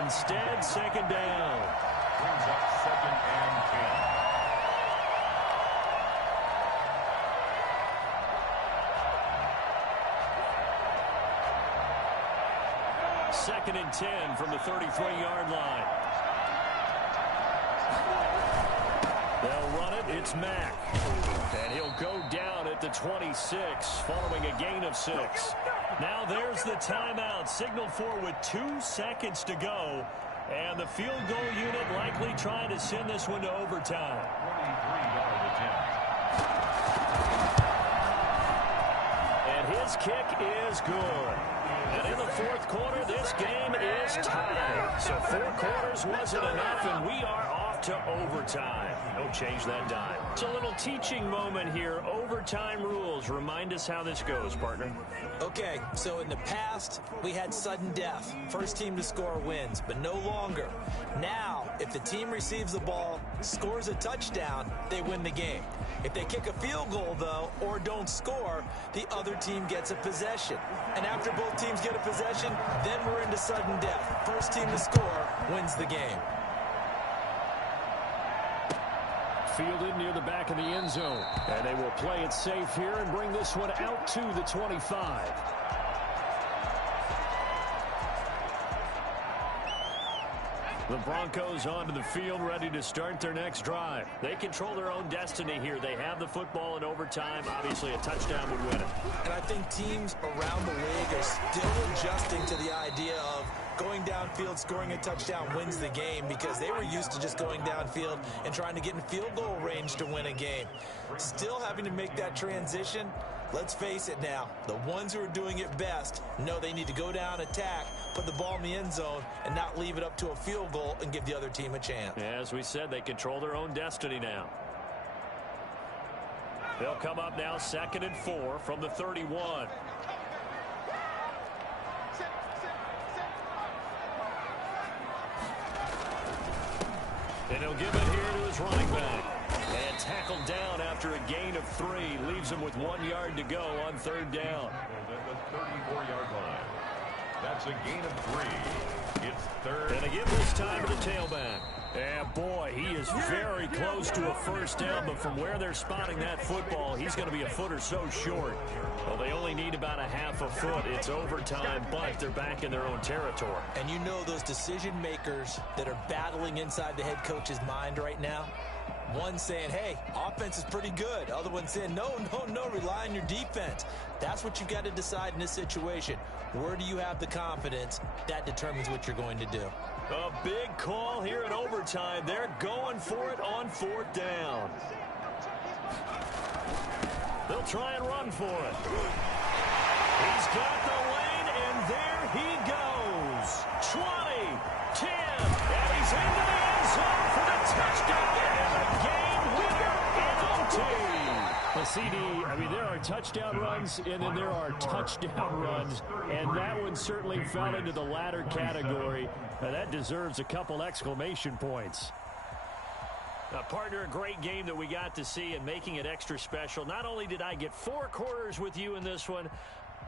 Instead, second down. Brings up 2nd and 10. 2nd and 10 from the 33-yard line. They'll run it. It's Mack. And he'll go down at the 26 following a gain of 6. Now there's the timeout. Signal for with 2 seconds to go. And the field goal unit likely trying to send this one to overtime. 23-yard attempt. And his kick is good. And in the 4th quarter, this game is tied. So 4 quarters wasn't enough, and we are off to overtime. Don't change that dime. It's a little teaching moment here. Overtime rules. Remind us how this goes, partner. Okay, so in the past, we had sudden death. First team to score wins, but no longer. Now, if the team receives the ball, scores a touchdown, they win the game. If they kick a field goal, though, or don't score, the other team gets a possession. And after both teams get a possession, then we're into sudden death. First team to score wins the game. Fielded near the back of the end zone. And they will play it safe here and bring this one out to the 25. The Broncos onto the field, ready to start their next drive. They control their own destiny here. They have the football in overtime. Obviously, a touchdown would win it. And I think teams around the league are still adjusting to the idea of going downfield, scoring a touchdown wins the game, because they were used to just going downfield and trying to get in field goal range to win a game. Still having to make that transition. Let's face it now, the ones who are doing it best know they need to go down, attack, put the ball in the end zone, and not leave it up to a field goal and give the other team a chance. As we said, they control their own destiny now. They'll come up now 2nd and 4 from the 31. And he'll give it here to his running back. And tackled down after a gain of 3. Leaves him with 1 yard to go on 3rd down. At the 34-yard line. That's a gain of 3. It's 3rd. And again this time to the tailback. And boy, he is very close to a first down, but from where they're spotting that football, he's going to be a foot or so short. Well, they only need about a half a foot. It's overtime, but they're back in their own territory. And you know those decision makers that are battling inside the head coach's mind right now? One saying, hey, offense is pretty good. Other one saying, no, rely on your defense. That's what you've got to decide in this situation. Where do you have the confidence? That determines what you're going to do. A big call here in overtime. They're going for it on 4th down. They'll try and run for it. He's got the lane, and there he goes. 20, 10, and he's into the end zone for the touchdown and the game winner in OT. Well, CD, I mean, there are touchdown runs, and then there are touchdown runs, and that one certainly fell into the latter category. That deserves a couple exclamation points. Partner, a great game that we got to see and making it extra special. Not only did I get 4 quarters with you in this one,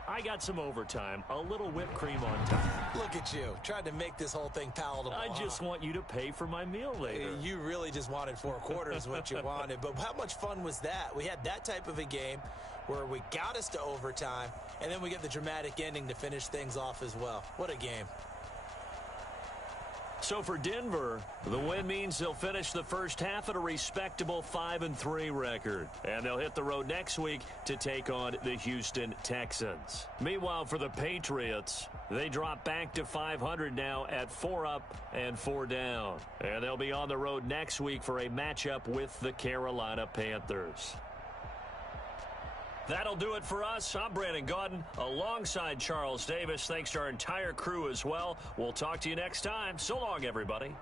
I got some overtime, a little whipped cream on top. Look at you, trying to make this whole thing palatable. I just want you to pay for my meal later. You really just wanted 4 quarters, what you wanted. But how much fun was that? We had that type of a game where we got us to overtime, and then we get the dramatic ending to finish things off as well. What a game. So for Denver, the win means they'll finish the first half at a respectable 5-3 record. And they'll hit the road next week to take on the Houston Texans. Meanwhile, for the Patriots, they drop back to 500 now at 4 up and 4 down. And they'll be on the road next week for a matchup with the Carolina Panthers. That'll do it for us. I'm Brandon Gaudin alongside Charles Davis. Thanks to our entire crew as well. We'll talk to you next time. So long, everybody.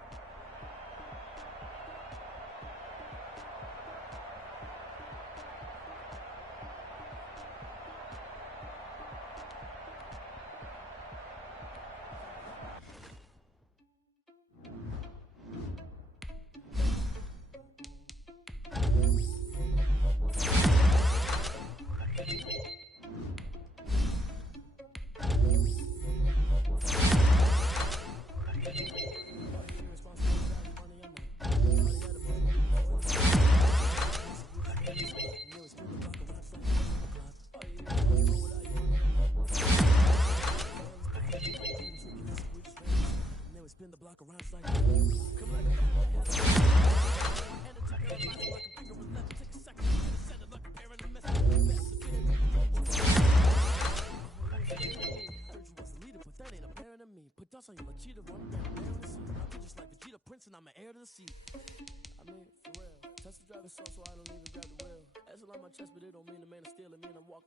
toss on you like cheetah, running down there in the sea. I feel just like the Jeter Prince and I'm an heir to the sea. I mean, for real. Tesla driving slow so I don't even grab the wheel. That's a lot on my chest, but it don't mean the man is stealing me and I'm walking.